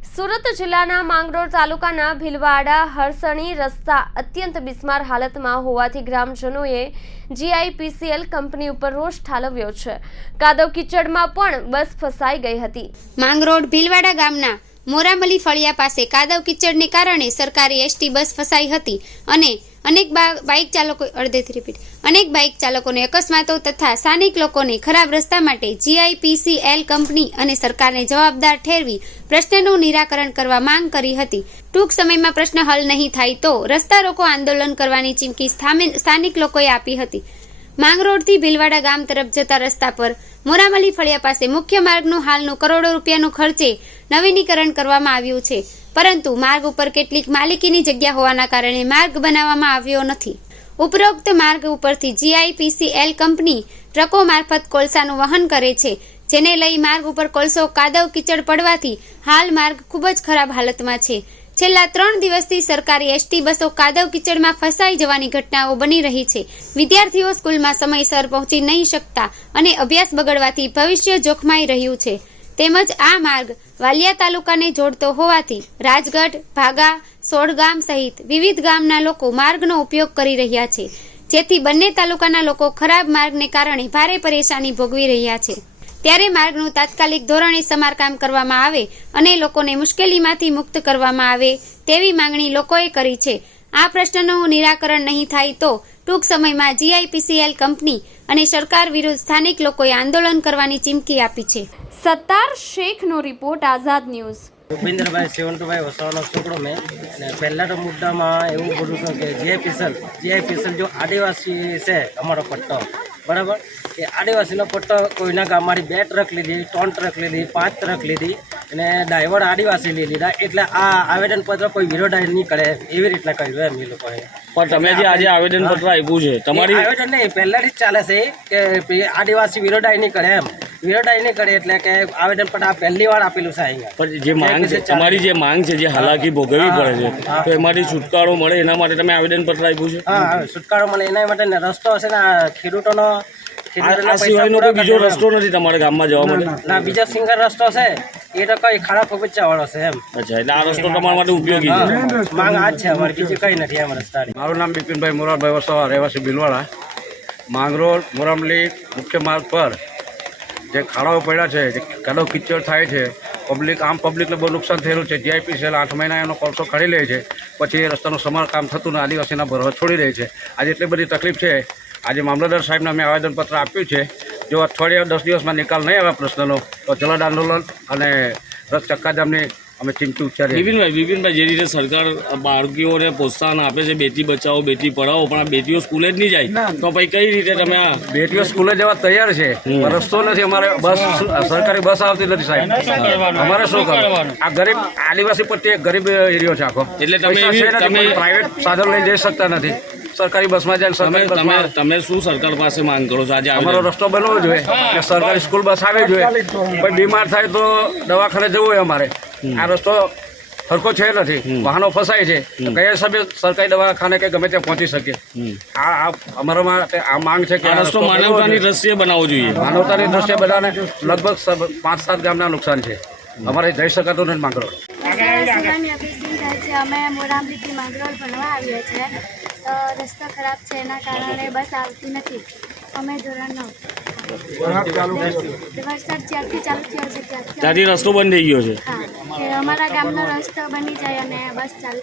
સુરત જિલ્લાના માંગરોળ તાલુકાના ભીલવાડા હરસણી રસ્તા અત્યંત બિસ્માર હાલતમાં હોવાથી ગ્રામજનોએ જીઆઈપીસીએલ કંપની ઉપર રોષ ઠાલવ્યો છે. કાદવ કિચડમાં પણ બસ ફસાઈ ગઈ હતી. માંગરોળ ભીલવાડા ગામના મોરામલી ફળિયા પાસે કાદવ કિચડને કારણે સરકારી એસટી બસ ફસાઈ હતી અને અનેક બાઇક ચાલકો અડધેથી રિપીટ અનેક બાઇક ચાલકોને અકસ્માતો તથા સ્થાનિક લોકોને ખરાબ રસ્તા માટે જીઆઈપીસીએલ કંપની અને સરકારને જવાબદાર ઠેરવી પ્રશ્નનું નિરાકરણ કરવા માંગ કરી હતી. ટૂંક સમયમાં પ્રશ્ન હલ નહીં થાય તો રસ્તા રોકો આંદોલન કરવાની ચીમકી સ્થાનિક લોકોએ આપી હતી. માંગરોડથી ભીલવાડા ગામ તરફ જતા રસ્તા પર મોરામલી ફળિયા પાસે મુખ્ય માર્ગનું હાલનું કરોડો રૂપિયાનું ખર્ચે નવીનીકરણ કરવામાં આવ્યું છે. પરંતુ માર્ગ ઉપર કેટલીક માલિકીની જગ્યા હોવાના કારણે માર્ગ બનાવવામાં આવ્યો નથી. ઉપરોક્ત માર્ગ ઉપરથી જીઆઈપીસીએલ કંપની ટ્રકો મારફત કોલસાનું વહન કરે છે, જેને લઈ માર્ગ ઉપર કોલસો કાદવ કીચડ પડવાથી હાલ માર્ગ ખૂબ જ ખરાબ હાલતમાં છે. છેલ્લા ત્રણ દિવસથી સરકારી એસટી બસો કાદવ કિચડમાં ફસાઈ જવાની ઘટનાઓ બની રહી છે. વિદ્યાર્થીઓ સ્કૂલમાં સમયસર પહોંચી નહીં શકતા અને અભ્યાસ બગડવાથી ભવિષ્ય જોખમાઈ રહ્યું છે. તેમજ આ માર્ગ વાલિયા તાલુકાને જોડતો હોવાથી રાજગઢ, ભાગા સોડગામ સહિત વિવિધ ગામના લોકો માર્ગનો ઉપયોગ કરી રહ્યા છે. જેથી બંને તાલુકાના લોકો ખરાબ માર્ગને કારણે ભારે પરેશાની ભોગવી રહ્યા છે. ત્યારે માર્ગનું તાત્કાલિક ધોરણે સમારકામ કરવામાં આવે અને લોકોને મુશ્કેલીમાંથી મુક્ત કરવામાં આવે તેવી માંગણી લોકોએ કરી છે. આ પ્રશ્નનું નિરાકરણ નહીં થાય તો ટૂંક સમયમાં જીઆઈપીસીએલ કંપની અને સરકાર વિરુદ્ધ સ્થાનિક લોકોએ આંદોલન કરવાની ચીમકી આપી છે. સત્તાર શેખનો રિપોર્ટ આઝાદ ન્યૂઝ. ભૂપેન્દ્રભાઈ સેવંતભાઈ વસાવાનો છોકરો મેં. અને પહેલા તો મુદ્દામાં એવું બોલું છું કે જીઆઈપીસલ જીઆઈપીસલ જો આદિવાસી છે અમારો પટ્ટો બરાબર? એ આદિવાસીનો પટ્ટો કોઈના ગામમાંથી બે ટ્રક લીધી ત્રણ ટ્રક લીધી પાંચ ટ્રક લીધી અને ડ્રાઈવર આદિવાસી લઈ લીધા. એટલે આ આવેદનપત્ર કોઈ વિરોધ નહીં કરે એવી રીતના કર્યું એમ એ લોકોએ. પણ તમે જે આજે આવેદન પત્ર આપ્યું છે તમારી આવેદન નહીં પહેલાથી જ ચાલે છે કે આદિવાસી વિરોધાય નહીં કરે એમ. વિરોધાય નહીં કરે એટલે કે આવેદન પત્ર આ પહેલી વાર આપેલું છે અહીંયા. પણ જે માંગ છે તમારી જે માંગ છે જે હાલાકી ભોગવવી પડે છે તો એમાંથી છુટકારો મળે એના માટે તમે આવેદન પત્ર આપ્યું છે? હા છુટકારો મળે. એના માટે રસ્તો હશે ને ખેડૂતોનો આ સિવાયનો કોઈ બીજો રસ્તો નથી તમારા ગામમાં જવા માટે? ના બીજો સિંગલ રસ્તો છે. એ તો કઈ ખાડા ફગુચા વાળો છે એમ. અચ્છા એટલે આ રસ્તો તમારા માટે ઉપયોગી છે. માંગ આ છે અમારે બીજું કઈ નથી એમ રસ્તાની. મારું નામ બિપિનભાઈ મોરારભાઈ વસાવા રહેવાસી બિલવાડા માંગરોળ મોરામલી મુખ્ય માર્ગ પર જે ખાડાઓ પડ્યા છે જે ખાડો કિચડ થાય છે પબ્લિક આમ પબ્લિકને બહુ નુકસાન થયેલું છે જીઆઈપીસીએલ આઠ મહિના એનો કોલસો કાઢી લે છે પછી એ રસ્તાનું સમારકામ થતું ને આદિવાસીના ભરવા છોડી રહે છે. આજે એટલી બધી તકલીફ છે. આજે મામલતદાર સાહેબને અમે આવેદનપત્ર આપ્યું છે. જો અઠવાડિયા દસ દિવસમાં નિકાલ નહીં આવે પ્રશ્નનો તો જલદ આંદોલન અને રથ ચક્કાજામની અમે ચીમકી ઉચ્ચારી બિપિનભાઈ બિપિનભાઈ જે રીતે સરકાર બાળકીઓને પ્રોત્સાહન આપે છે બેટી બચાવો બેટી પઢાઓ પણ આ બેટીઓ સ્કૂલે જ નહીં જાય. તો પછી કઈ રીતે તમે આ બેટીઓ સ્કૂલે જવા તૈયાર છે રસ્તો નથી. અમારે બસ સરકારી બસ આવતી નથી સાહેબ. અમારે શું કરવાનું? આ ગરીબ આદિવાસી પટ્ટી એક ગરીબ એરિયો છે આખો. એટલે તમે પ્રાઇવેટ સાધન લઈને જઈ શકતા નથી. સરકારી બસમાં જાય સરકારી તમે બસમાં તમે શું સરકાર પાસે માંગ કરો છો આજે અમારો રસ્તો બનવો જોઈએ કે સરકારી સ્કૂલ બસ આવે જોઈએ પણ બીમાર થાય તો દવાખાને જવું હોય અમારે આ રસ્તો સરખો છે નથી વાહનો ફસાય છે તો કયા હિસાબે સરકારી દવાખાને કે ગમે ત્યાં પહોંચી શકીએ આ આ અમારા માટે આ માંગ છે કે રસ્તો માનવતાની દ્રષ્ટિએ બનાવવો જોઈએ માનવતાની દ્રષ્ટિએ બધાને લગભગ પાંચ સાત ગામના નુકસાન છે અમારે જઈ શકાતું નથી માંગરોળ છે અમે મોરામલીથી માંગરોળ ભણવા આવીએ છીએ તો રસ્તો ખરાબ છે એના કારણે બસ આવતી નથી. અમે ધોરણ નવ. વરસાદ જ્યારથી ચાલુ થયો છે ત્યારથી રસ્તો બંધ થઈ ગયો છે. હા કે અમારા ગામનો રસ્તો બની જાય અને બસ ચાલુ